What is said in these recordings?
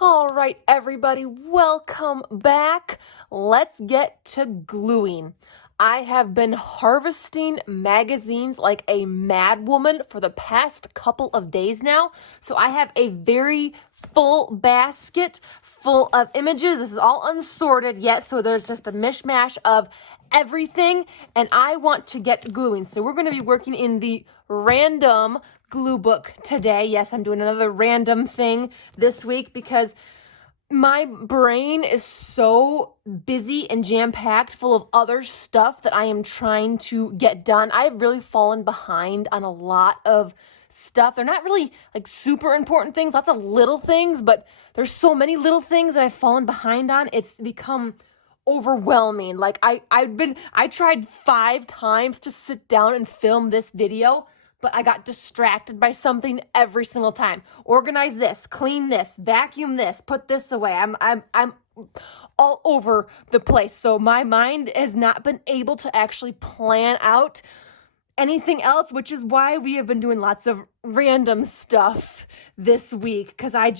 All right, everybody, welcome back. Let's get to gluing. I have been harvesting magazines like a madwoman for the past couple of days now. So I have a very full basket full of images. This is all unsorted yet, so there's just a mishmash of everything, and I want to get gluing. So we're going to be working in the random glue book today. Yes, I'm doing another random thing this week because my brain is so busy and jam-packed full of other stuff that I am trying to get done. I have really fallen behind on a lot of stuff. They're not really like super important things, lots of little things, but there's so many little things that I've fallen behind on. It's become overwhelming. Like I tried 5 times to sit down and film this video, but I got distracted by something every single time. Organize this, clean this, vacuum this, put this away. I'm all over the place. So my mind has not been able to actually plan out anything else, which is why we have been doing lots of random stuff this week, because I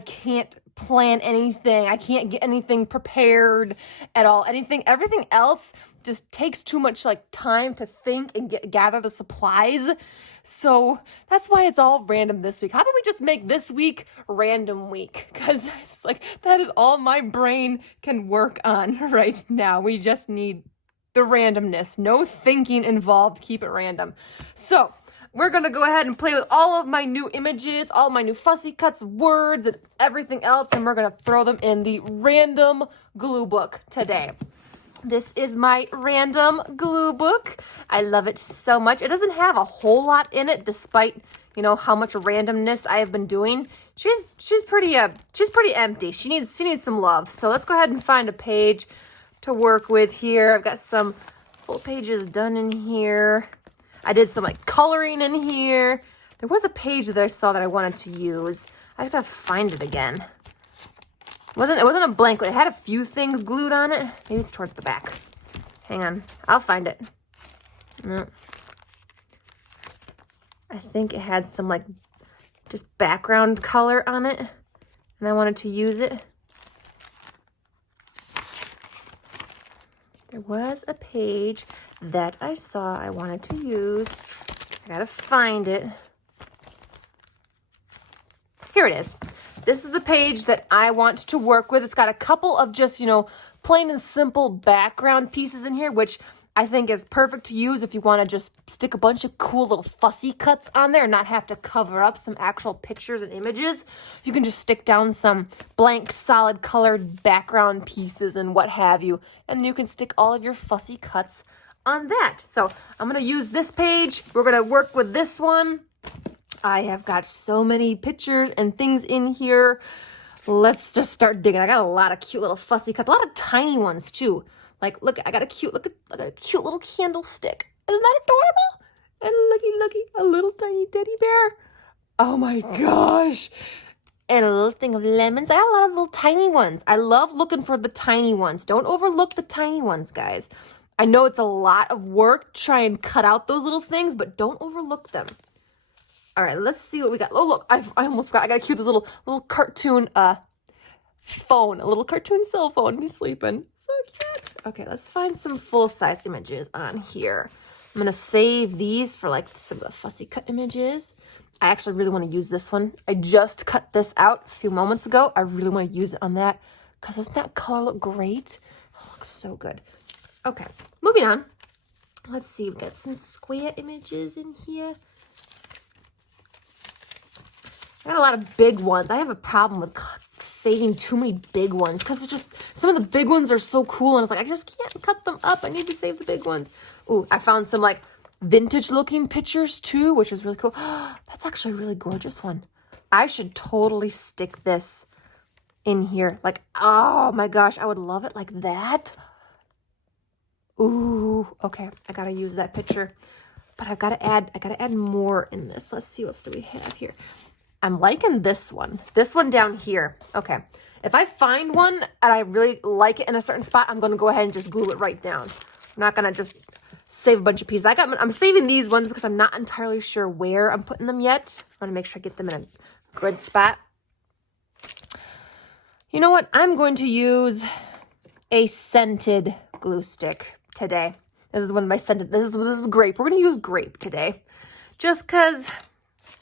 can't plan anything. I can't get anything prepared at all. Everything else just takes too much like time to think and gather the supplies. So that's why it's all random this week. How about we just make this week random week? Because it's like that is all my brain can work on right now. We just need the randomness, no thinking involved, keep it random. So we're gonna go ahead and play with all of my new images, all my new fussy cuts, words, and everything else, and we're gonna throw them in the random glue book today. This is my random glue book. I love it so much. It doesn't have a whole lot in it, despite how much randomness I have been doing. She's pretty empty. She needs some love. So let's go ahead and find a page to work with here. I've got some full pages done in here. I did some like coloring in here. There was a page that I saw that I wanted to use. I gotta find it again. It wasn't a blank one. It had a few things glued on it. Maybe it's towards the back. Hang on, I'll find it. No. I think it had some like just background color on it, and I wanted to use it. There was a page that I saw I wanted to use. I gotta find it. Here it is. This is the page that I want to work with. It's got a couple of just, plain and simple background pieces in here, which I think is perfect to use if you want to just stick a bunch of cool little fussy cuts on there and not have to cover up some actual pictures and images. You can just stick down some blank, solid colored background pieces and what have you, and you can stick all of your fussy cuts on that. So I'm going to use this page. We're going to work with this one. I have got so many pictures and things in here. Let's just start digging. I got a lot of cute little fussy cuts, a lot of tiny ones too. Like, look, I got a cute little candlestick. Isn't that adorable? And looky, a little tiny teddy bear. Oh my gosh. And a little thing of lemons. I got a lot of little tiny ones. I love looking for the tiny ones. Don't overlook the tiny ones, guys. I know it's a lot of work to try and cut out those little things, but don't overlook them. All right, let's see what we got. Oh, look, I almost forgot. I got a cute little cartoon phone, a little cartoon cell phone. He's sleeping. So cute. Okay, let's find some full-size images on here. I'm going to save these for like some of the fussy cut images. I actually really want to use this one. I just cut this out a few moments ago. I really want to use it on that because doesn't that color look great? It looks so good. Okay, moving on. Let's see. We've got some square images in here. I got a lot of big ones. I have a problem with saving too many big ones because it's just some of the big ones are so cool and it's like I just can't cut them up. I need to save the big ones. Ooh, I found some like vintage looking pictures too, which is really cool. That's actually a really gorgeous one. I should totally stick this in here. Like, oh my gosh, I would love it like that. Ooh, okay, I gotta use that picture, but I gotta add more in this. Let's see, what else do we have here? I'm liking this one down here. Okay, if I find one and I really like it in a certain spot, I'm gonna go ahead and just glue it right down. I'm not gonna just save a bunch of pieces. I'm saving these ones because I'm not entirely sure where I'm putting them yet. I want to make sure I get them in a good spot. You know what? I'm going to use a scented glue stick today. This is one of my scented, this is grape. We're going to use grape today. Just because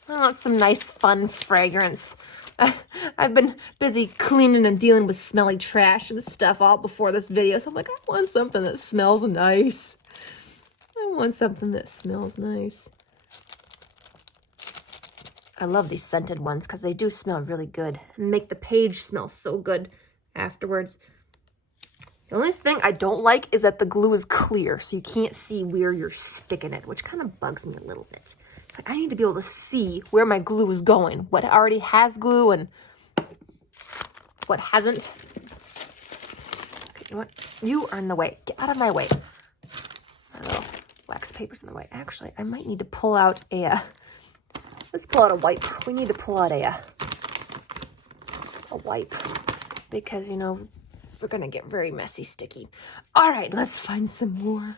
I want some nice, fun fragrance. I've been busy cleaning and dealing with smelly trash and stuff all before this video. So I'm like, I want something that smells nice. I want something that smells nice. I love these scented ones because they do smell really good and make the page smell so good afterwards. The only thing I don't like is that the glue is clear, so you can't see where you're sticking it, which kind of bugs me a little bit. It's like I need to be able to see where my glue is going, what already has glue and what hasn't. Okay, you know what? You are in the way. Get out of my way. Oh, wax paper's in the way. Actually, I might need to pull out a... let's pull out a wipe. We need to pull out a wipe because, you know, we're going to get very messy, sticky. All right, let's find some more.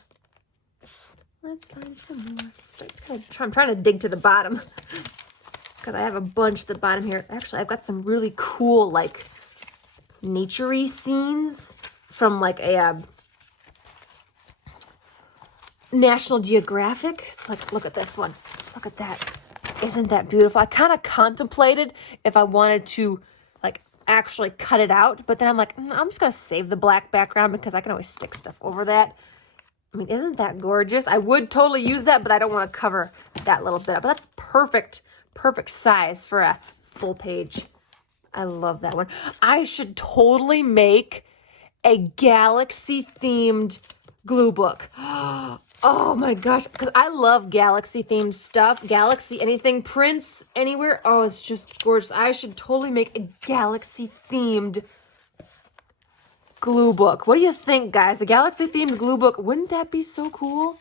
Let's find some more. I'm trying to dig to the bottom because I have a bunch at the bottom here. Actually, I've got some really cool, like, nature-y scenes from, like, a National Geographic. So, like, look at this one. Look at that. Isn't that beautiful? I kind of contemplated if I wanted to, like, actually cut it out, but then I'm like, I'm just going to save the black background because I can always stick stuff over that. I mean, isn't that gorgeous? I would totally use that, but I don't want to cover that little bit up. But that's perfect size for a full page. I love that one. I should totally make a galaxy-themed glue book. Oh my gosh, because I love galaxy-themed stuff. Galaxy, anything, prints, anywhere. Oh, it's just gorgeous. I should totally make a galaxy-themed glue book. What do you think, guys? A galaxy-themed glue book. Wouldn't that be so cool?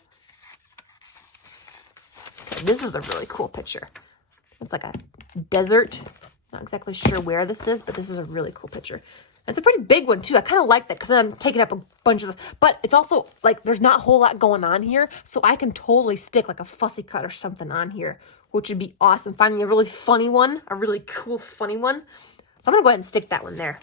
Okay, this is a really cool picture. It's like a desert. Not exactly sure where this is, but this is a really cool picture. It's a pretty big one, too. I kind of like that because then I'm taking up a bunch of... but it's also, like, there's not a whole lot going on here, so I can totally stick, like, a fussy cut or something on here, which would be awesome. Finding a really funny one, a really cool, funny one. So I'm going to go ahead and stick that one there.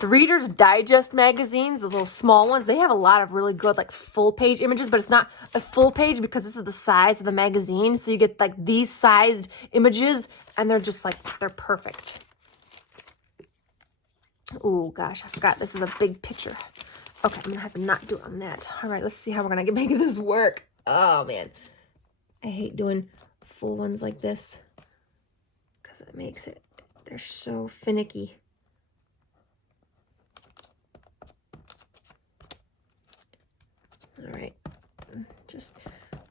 The Reader's Digest magazines, those little small ones, they have a lot of really good, like, full-page images, but it's not a full page because this is the size of the magazine, so you get, like, these sized images, and they're just, like, they're perfect. Oh, gosh, I forgot. This is a big picture. Okay, I'm going to have to not do it on that. All right, let's see how we're going to make this work. Oh, man. I hate doing full ones like this because it makes it, they're so finicky. All right,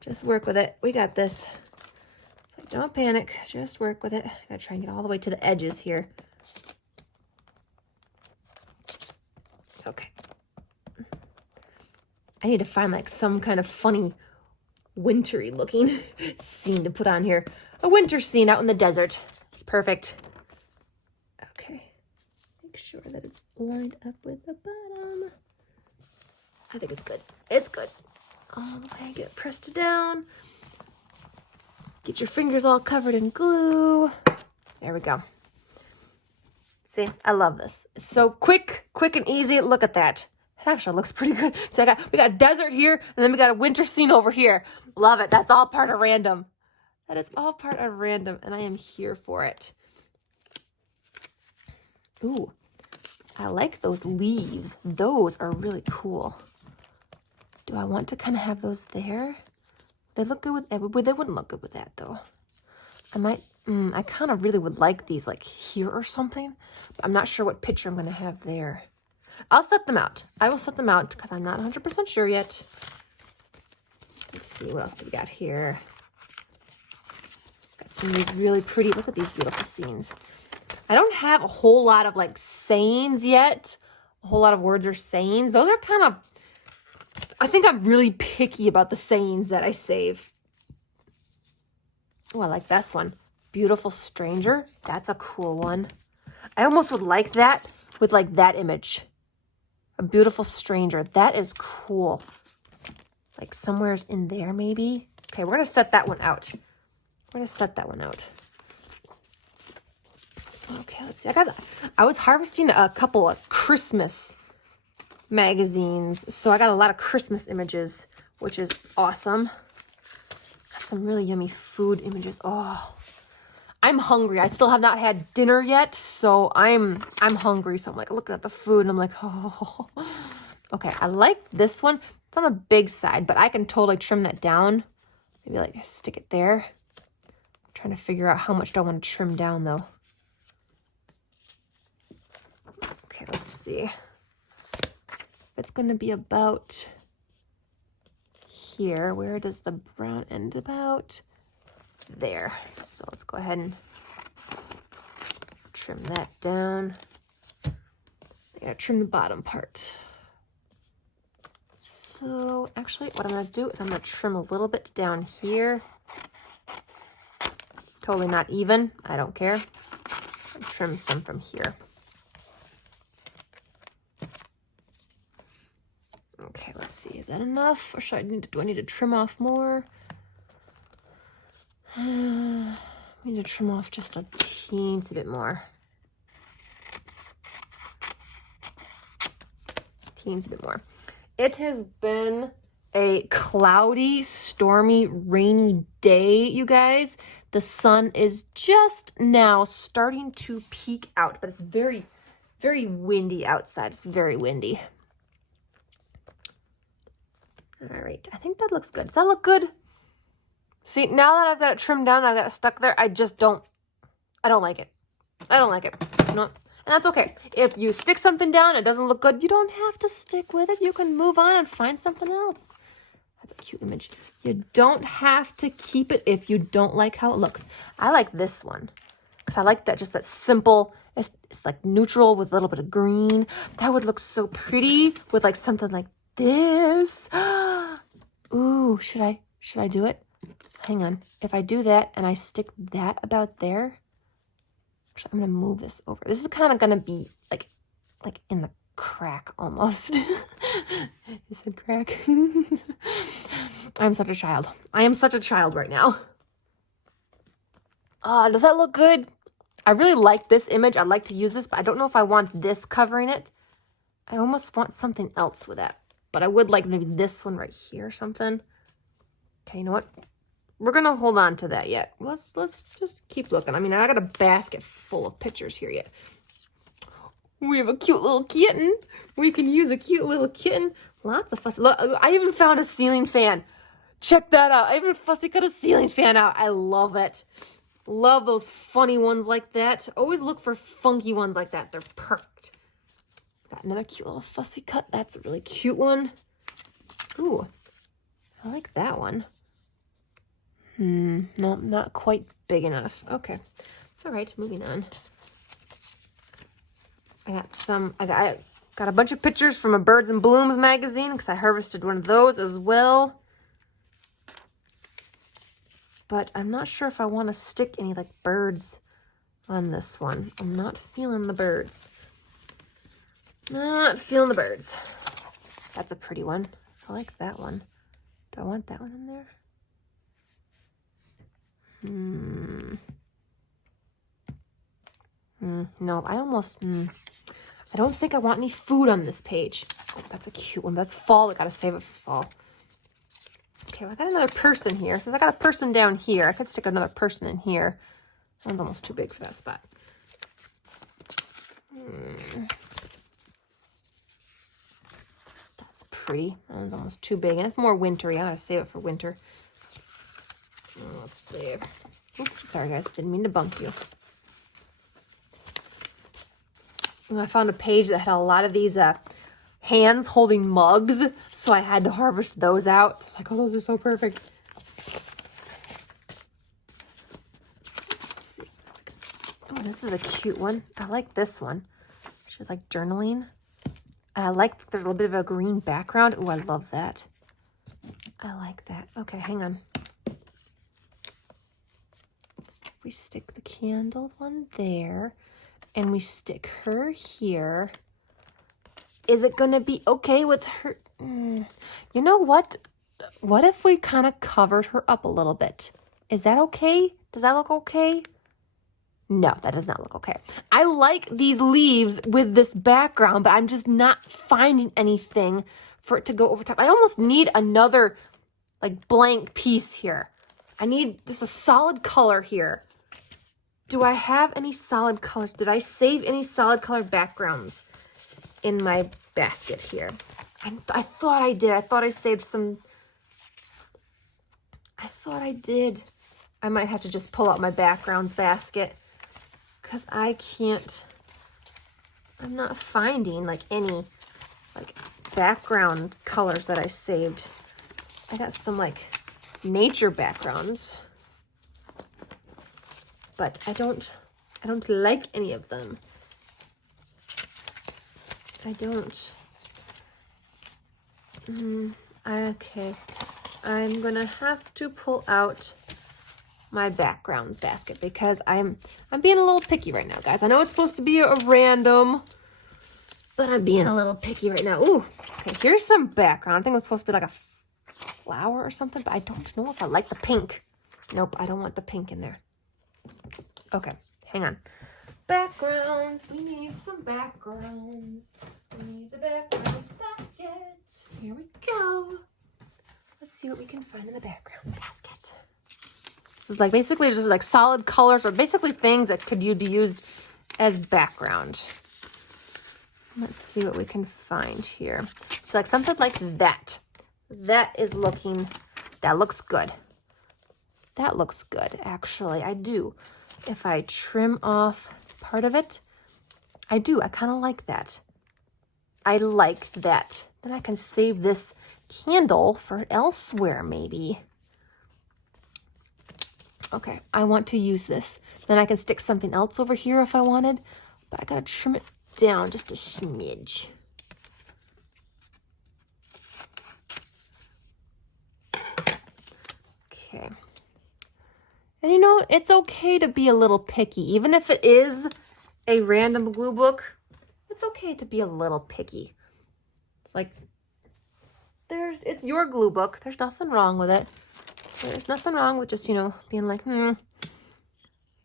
just work with it. We got this. It's like, don't panic. Just work with it. I got to try and get all the way to the edges here. Okay. I need to find like some kind of funny wintry looking scene to put on here. A winter scene out in the desert. It's perfect. Okay. Make sure that it's lined up with the bottom. I think it's good. It's good. All the way, get it pressed down. Get your fingers all covered in glue. There we go. See, I love this. It's so quick and easy. Look at that. It actually looks pretty good. So we got a desert here, and then we got a winter scene over here. Love it. That's all part of random. That is all part of random, and I am here for it. Ooh, I like those leaves. Those are really cool. Do I want to kind of have those there? They look good with, they wouldn't look good with that, though. I might, I kind of really would like these, like, here or something. But I'm not sure what picture I'm going to have there. I'll set them out. I will set them out because I'm not 100% sure yet. Let's see, what else do we got here? Got some of these really pretty, look at these beautiful scenes. I don't have a whole lot of, like, sayings yet. A whole lot of words or sayings. Those are kind of, I think I'm really picky about the sayings that I save. Oh, I like this one. Beautiful stranger. That's a cool one. I almost would like that with like that image. A beautiful stranger. That is cool. Like somewhere's in there maybe. Okay, we're going to set that one out. We're going to set that one out. Okay, let's see. I was harvesting a couple of Christmas magazines, so I got a lot of Christmas images, which is awesome. Got some really yummy food images. Oh, I'm hungry. I still have not had dinner yet, so I'm hungry. So I'm like looking at the food and I'm like, oh. Okay, I like this one. It's on the big side, but I can totally trim that down. Maybe like stick it there. I'm trying to figure out how much do I want to trim down though. Okay, let's see. It's going to be about here. Where does the brown end about? There. So let's go ahead and trim that down. I gotta trim the bottom part. So actually what I'm going to do is I'm going to trim a little bit down here. Totally not even. I don't care. I'll trim some from here. Okay, let's see. Is that enough? Or do I need to trim off more? I need to trim off just a teensy bit more. Teensy bit more. It has been a cloudy, stormy, rainy day, you guys. The sun is just now starting to peek out, but it's very, very windy outside. It's very windy. All right, I think that looks good. Does that look good? See, now that I've got it trimmed down, I've got it stuck there, I don't like it. I don't like it. No, and that's okay. If you stick something down and it doesn't look good, you don't have to stick with it. You can move on and find something else. That's a cute image. You don't have to keep it if you don't like how it looks. I like this one because I like that, just that simple, it's like neutral with a little bit of green. That would look so pretty with like something like this. Ooh, should I do it? Hang on. If I do that and I stick that about there, I'm going to move this over. This is kind of going to be like in the crack almost. You said crack? I'm such a child. I am such a child right now. Does that look good? I really like this image. I'd like to use this, but I don't know if I want this covering it. I almost want something else with that. But I would like maybe this one right here or something. Okay, you know what? We're going to hold on to that yet. Let's just keep looking. I mean, I got a basket full of pictures here yet. We have a cute little kitten. We can use a cute little kitten. Lots of fussy. Look, I even found a ceiling fan. Check that out. I even fussy cut a ceiling fan out. I love it. Love those funny ones like that. Always look for funky ones like that. They're perfect. Got another cute little fussy cut. That's a really cute one. Ooh, I like that one. No, not quite big enough. Okay, it's all right. Moving on. I got a bunch of pictures from a Birds and Blooms magazine because I harvested one of those as well. But I'm not sure if I want to stick any like birds on this one. I'm not feeling the birds. Not feeling the birds. That's a pretty one. I like that one. Do I want that one in there? No, I don't think I want any food on this page. Oh, that's a cute one. That's fall. I gotta save it for fall. Okay, well, I got another person here. Since I got a person down here, I could stick another person in here. That one's almost too big for that spot. That's pretty. That one's almost too big, and it's more wintry. I gotta save it for winter. Let's save. Oops, sorry guys, didn't mean to bump you. And I found a page that had a lot of these hands holding mugs, so I had to harvest those out. It's like, oh, those are so perfect. Let's see. Oh, this is a cute one. I like this one. She was like journaling. And I like, there's a little bit of a green background. Oh, I love that. I like that. Okay, hang on. We stick the candle one there, and we stick her here. Is it going to be okay with her? You know what? What if we kind of covered her up a little bit? Is that okay? Does that look okay? No, that does not look okay. I like these leaves with this background, but I'm just not finding anything for it to go over top. I almost need another like blank piece here. I need just a solid color here. Do I have any solid colors? Did I save any solid color backgrounds in my basket here? I thought I did. I thought I saved some. I thought I did. I might have to just pull out my backgrounds basket because I can't. I'm not finding like any like background colors that I saved. I got some like nature backgrounds, but I don't like any of them. I don't. Okay. I'm gonna have to pull out my backgrounds basket because I'm being a little picky right now, guys. I know it's supposed to be a random, but I'm being a little picky right now. Ooh, okay, here's some background. I think it was supposed to be like a flower or something, but I don't know if I like the pink. Nope, I don't want the pink in there. Okay, hang on. Backgrounds, we need some backgrounds. We need the backgrounds basket. Here we go. Let's see what we can find in the backgrounds basket. This is like basically just like solid colors or basically things that could be used as background. Let's see what we can find here. So like something like that. That looks good. That looks good, actually. I do. If I trim off part of it, I do. I kind of like that. I like that. Then I can save this candle for elsewhere, maybe. Okay, I want to use this. Then I can stick something else over here if I wanted, but I gotta trim it down just a smidge. Okay. And you know, it's okay to be a little picky. Even if it is a random glue book, it's okay to be a little picky. It's like, it's your glue book. There's nothing wrong with it. There's nothing wrong with just, you know, being like, It's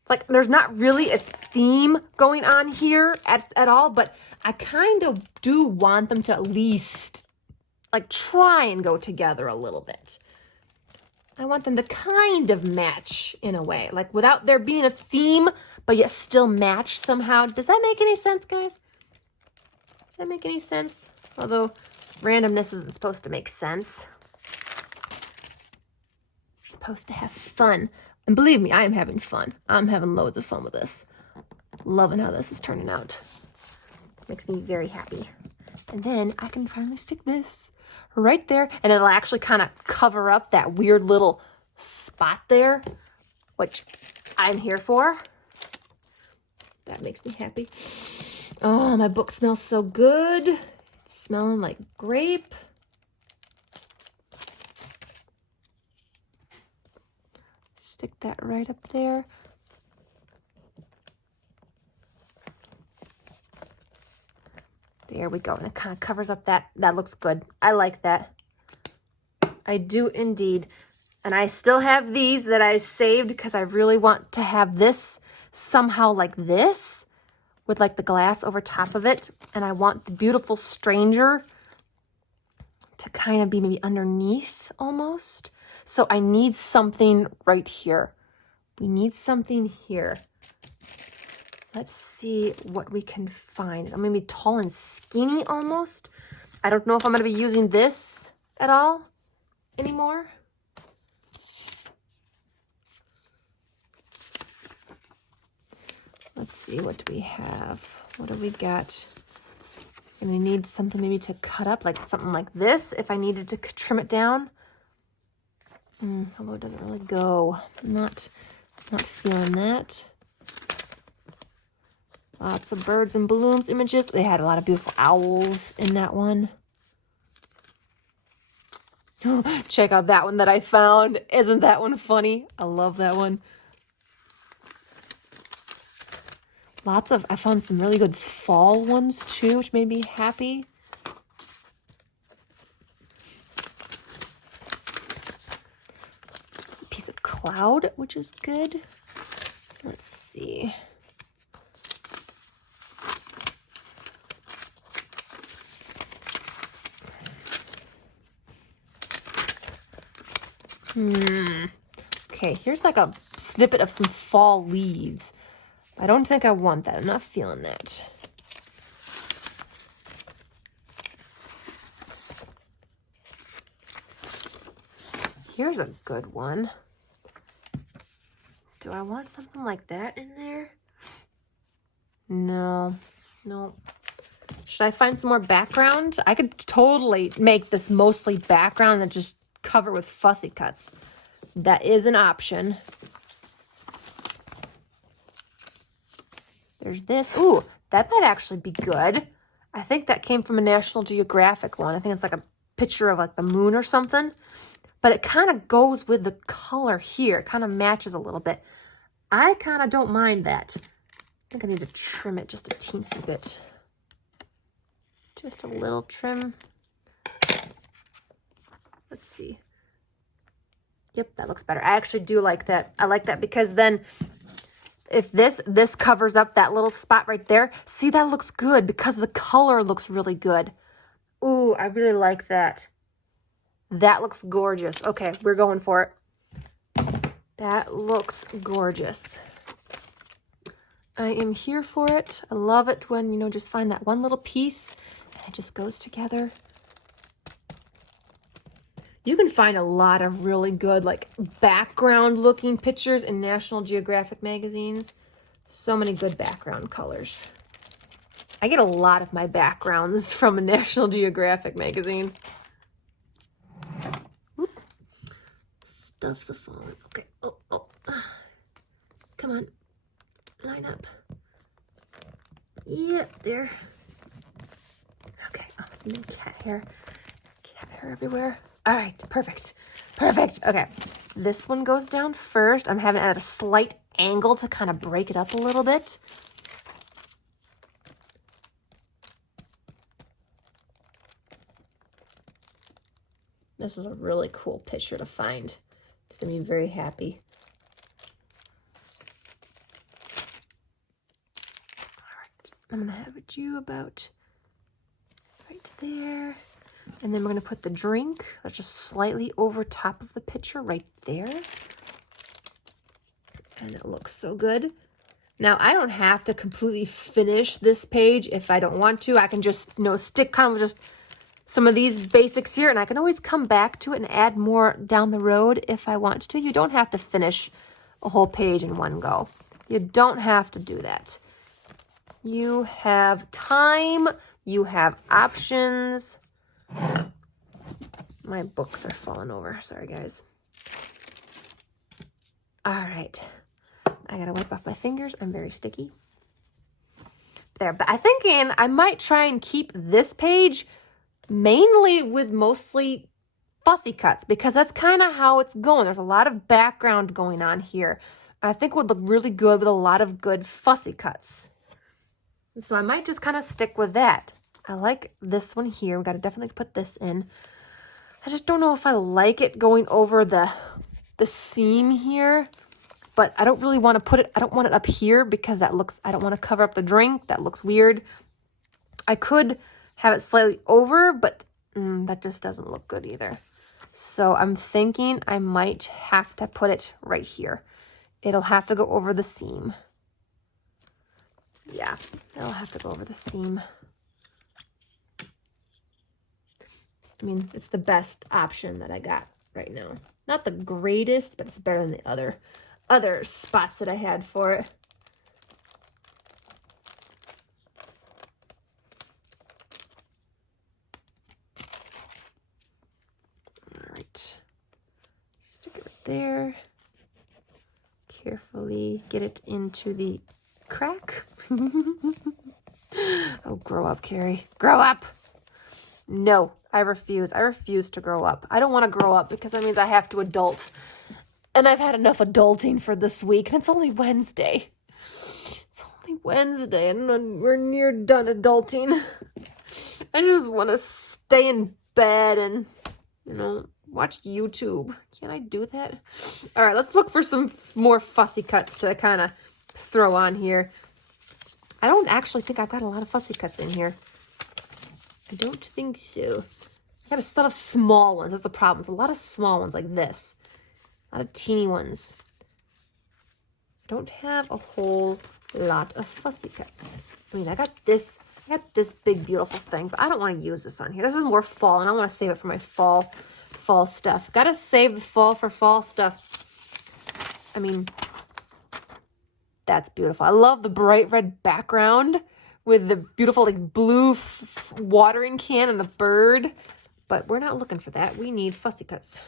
like, there's not really a theme going on here at all, but I kind of do want them to at least, like, try and go together a little bit. I want them to kind of match in a way, like without there being a theme, but yet still match somehow. Does that make any sense, guys? Does that make any sense? Although randomness isn't supposed to make sense. You're supposed to have fun. And believe me, I am having fun. I'm having loads of fun with this. Loving how this is turning out. This makes me very happy. And then I can finally stick this right there, and it'll actually kind of cover up that weird little spot there, which I'm here for. That makes me happy. Oh, my book smells so good. It's smelling like grape. Stick that right up there. There we go. And it kind of covers up that. That looks good. I like that. I do indeed. And I still have these that I saved because I really want to have this somehow like this with like the glass over top of it. And I want the beautiful stranger to kind of be maybe underneath almost. So I need something right here. We need something here. Let's see what we can find. I'm going to be tall and skinny almost. I don't know if I'm going to be using this at all anymore. Let's see, what do we have? What do we got? And we need something maybe to cut up, like something like this if I needed to trim it down. Although it doesn't really go. Not feeling that. Lots of birds and balloons images. They had a lot of beautiful owls in that one. Check out that one that I found. Isn't that one funny? I love that one. I found some really good fall ones too, which made me happy. It's a piece of cloud, which is good. Let's see. Okay, here's like a snippet of some fall leaves. I don't think I want that. I'm not feeling that. Here's a good one. Do I want something like that in there? No. Should I find some more background? I could totally make this mostly background and just cover with fussy cuts. That is an option. There's this. Ooh, that might actually be good. I think that came from a National Geographic one. I think it's like a picture of like the moon or something. But it kind of goes with the color here. It kind of matches a little bit. I kind of don't mind that. I think I need to trim it just a teensy bit. Just a little trim. Let's see. Yep, that looks better. I actually do like that. I like that because then if this covers up that little spot right there, see, that looks good because the color looks really good. Ooh, I really like that. That looks gorgeous. Okay, we're going for it. That looks gorgeous. I am here for it. I love it when, you know, just find that one little piece and it just goes together. You can find a lot of really good, like, background looking pictures in National Geographic magazines. So many good background colors. I get a lot of my backgrounds from a National Geographic magazine. Oop. Stuff's a falling. Okay. Oh. Come on. Line up. Yep, there. Okay. Oh, and then cat hair. Cat hair everywhere. All right, perfect. Okay, this one goes down first. I'm having it at a slight angle to kind of break it up a little bit. This is a really cool picture to find. It's gonna be very happy. All right, I'm gonna have it you about right there. And then we're going to put the drink that's just slightly over top of the picture right there. And it looks so good. Now, I don't have to completely finish this page if I don't want to. I can just, you know, stick kind of just some of these basics here, and I can always come back to it and add more down the road if I want to. You don't have to finish a whole page in one go. You don't have to do that. You have time. You have options. My books are falling over. Sorry, guys. All right. I gotta wipe off my fingers. I'm very sticky. There, but I'm thinking I might try and keep this page mainly with mostly fussy cuts because that's kind of how it's going. There's a lot of background going on here. I think it would look really good with a lot of good fussy cuts. So I might just kind of stick with that. I like this one here. We got to definitely put this in. I just don't know if I like it going over the seam here, but I don't really want to put it, I don't want it up here because that looks, I don't want to cover up the drink. That looks weird. I could have it slightly over, but that just doesn't look good either. So I'm thinking I might have to put it right here. It'll have to go over the seam. Yeah, it'll have to go over the seam. I mean, it's the best option that I got right now. Not the greatest, but it's better than the other spots that I had for it. All right. Stick it right there. Carefully get it into the crack. Oh, grow up, Carrie. Grow up! No, I refuse. I refuse to grow up. I don't want to grow up because that means I have to adult. And I've had enough adulting for this week. And it's only Wednesday. It's only Wednesday and we're near done adulting. I just want to stay in bed and, you know, watch YouTube. Can I do that? All right, let's look for some more fussy cuts to kind of throw on here. I don't actually think I've got a lot of fussy cuts in here. I don't think so. I got a lot of small ones. That's the problem. It's a lot of small ones like this. A lot of teeny ones. Don't have a whole lot of fussy cuts. I mean, I got this big beautiful thing, but I don't want to use this on here. This is more fall, and I want to save it for my fall stuff. Gotta save the fall for fall stuff. I mean, that's beautiful. I love the bright red background with the beautiful like blue watering can and the bird, but we're not looking for that. We need fussy cuts.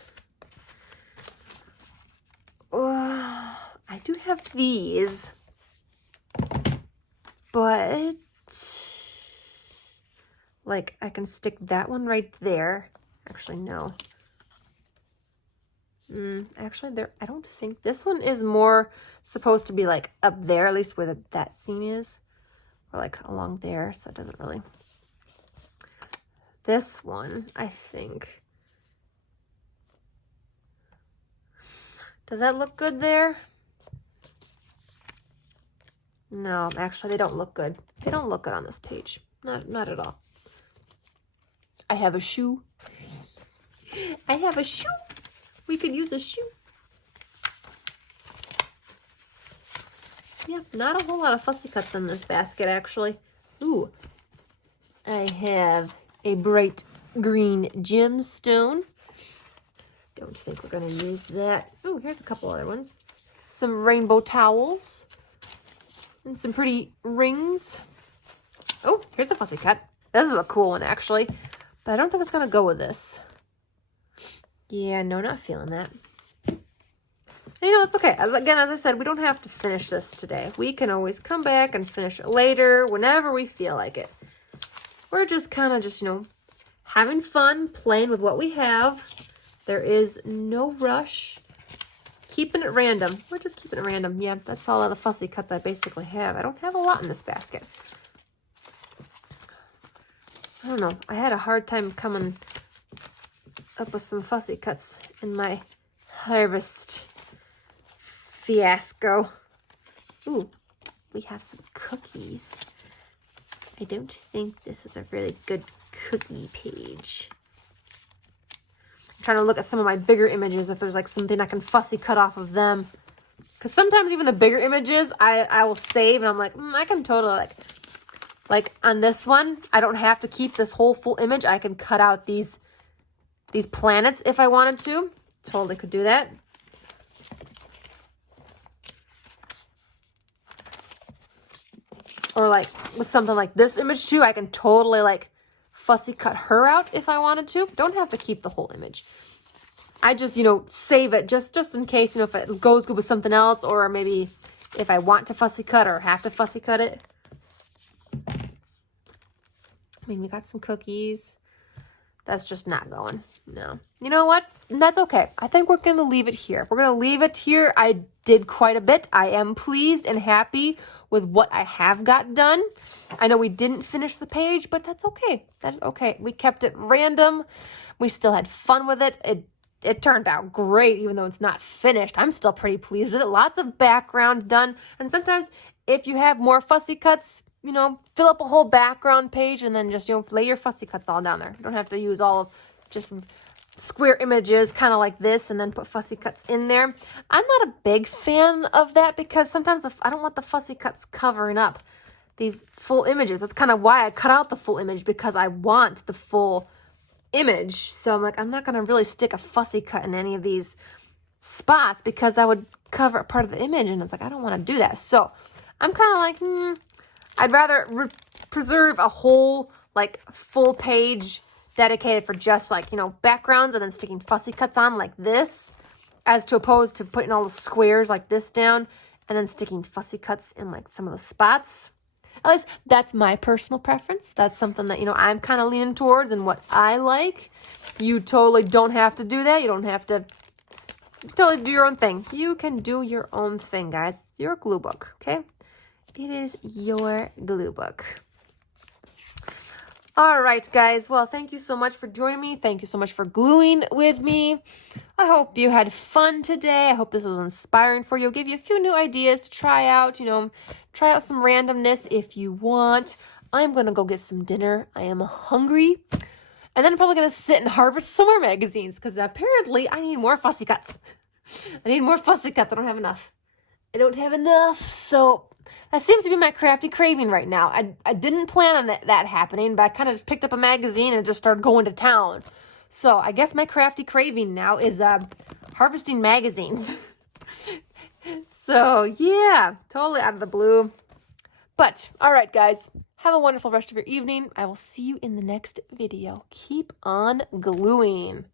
I do have these, but like I can stick that one right there. Actually, no. Actually, I don't think this one is more supposed to be like up there, at least where that seam is, or like along there, so it doesn't really. This one, I think. Does that look good there? No, actually, they don't look good. They don't look good on this page. Not at all. I have a shoe. I have a shoe. We could use a shoe. Yeah, not a whole lot of fussy cuts in this basket, actually. Ooh. I have a bright green gemstone. Don't think we're going to use that. Ooh, here's a couple other ones. Some rainbow towels. And some pretty rings. Oh, here's a fussy cut. This is a cool one, actually. But I don't think it's going to go with this. Yeah, no, not feeling that. And, you know, it's okay. As I said, we don't have to finish this today. We can always come back and finish it later, whenever we feel like it. We're just kind of you know, having fun, playing with what we have. There is no rush. Keeping it random. We're just keeping it random. Yeah, that's all of the fussy cuts I basically have. I don't have a lot in this basket. I don't know. I had a hard time coming up with some fussy cuts in my harvest fiasco. Ooh, we have some cookies. I don't think this is a really good cookie page. I'm trying to look at some of my bigger images if there's like something I can fussy cut off of them. Because sometimes even the bigger images I will save and I'm like, I can totally like on this one, I don't have to keep this whole full image. I can cut out these planets if I wanted to. Totally could do that. Or like with something like this image too, I can totally like fussy cut her out if I wanted to. Don't have to keep the whole image. I just, you know, save it just in case, you know, if it goes good with something else, or maybe if I want to fussy cut or have to fussy cut it. I mean, we got some cookies. That's just not going. No. You know what? That's okay. I think we're going to leave it here. We're going to leave it here. I did quite a bit. I am pleased and happy with what I have got done. I know we didn't finish the page, but that's okay. That is okay. We kept it random. We still had fun with it. It turned out great, even though it's not finished. I'm still pretty pleased with it. Lots of background done. And sometimes if you have more fussy cuts, you know, fill up a whole background page and then just, you know, lay your fussy cuts all down there. You don't have to use all of just square images kind of like this and then put fussy cuts in there. I'm not a big fan of that because sometimes I don't want the fussy cuts covering up these full images. That's kind of why I cut out the full image, because I want the full image. So I'm like, I'm not going to really stick a fussy cut in any of these spots because that would cover part of the image. And it's like, I don't want to do that. So I'm kind of like, I'd rather preserve a whole, like, full page dedicated for just, like, you know, backgrounds and then sticking fussy cuts on like this, as to opposed to putting all the squares like this down and then sticking fussy cuts in, like, some of the spots. At least that's my personal preference. That's something that, you know, I'm kind of leaning towards and what I like. You totally don't have to do that. You don't have to totally do your own thing. You can do your own thing, guys. It's your glue book, okay? It is your glue book. All right, guys. Well, thank you so much for joining me. Thank you so much for gluing with me. I hope you had fun today. I hope this was inspiring for you. I'll give you a few new ideas to try out. You know, try out some randomness if you want. I'm going to go get some dinner. I am hungry. And then I'm probably going to sit and harvest some more magazines because apparently I need more fussy cuts. I need more Pussycats. I don't have enough. So that seems to be my crafty craving right now. I didn't plan on that happening, but I kind of just picked up a magazine and just started going to town. So I guess my crafty craving now is harvesting magazines. So yeah, totally out of the blue. But all right, guys, have a wonderful rest of your evening. I will see you in the next video. Keep on gluing.